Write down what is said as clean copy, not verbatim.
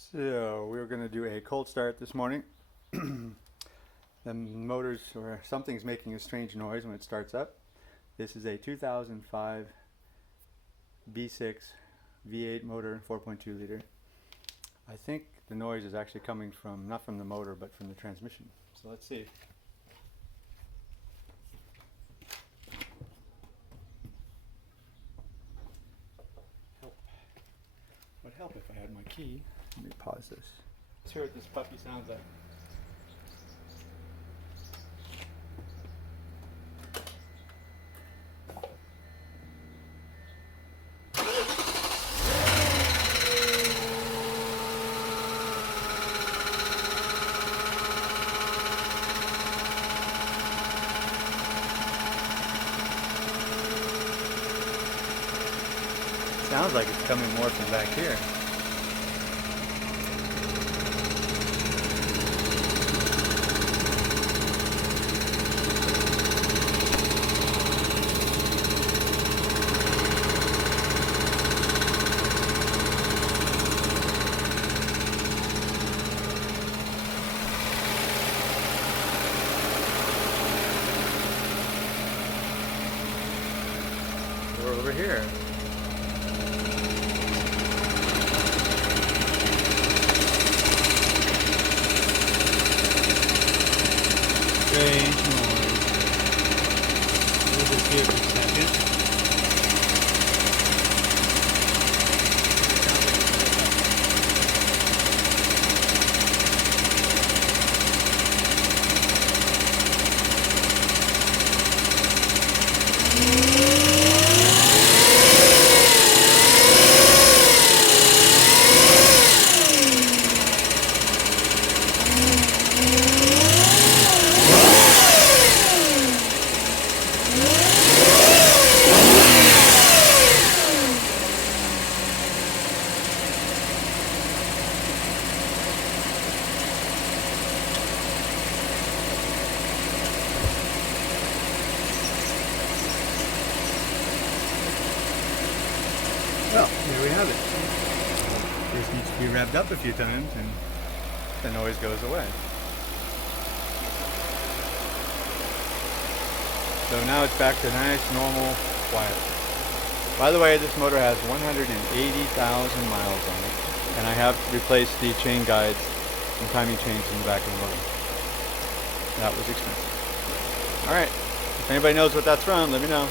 So we're going to do a cold start this morning. The motors or something's making a strange noise when it starts up. This is a 2005 V6 V8 motor, 4.2 liter. I think the noise is actually coming from, not from the motor, but from the transmission. So let's see. Would help if I had my key. Let me pause this. Let's hear what this puppy sounds like. Sounds like it's coming more from back here. We're over here. Strange noise. We'll just give it a second. Well, here we have it. This needs to be revved up a few times and the noise goes away. So now it's back to nice, normal, quiet. By the way, this motor has 180,000 miles on it, and I have replaced the chain guides and timing chains in the back of the motor. That was expensive. Alright, if anybody knows what that's from, let me know.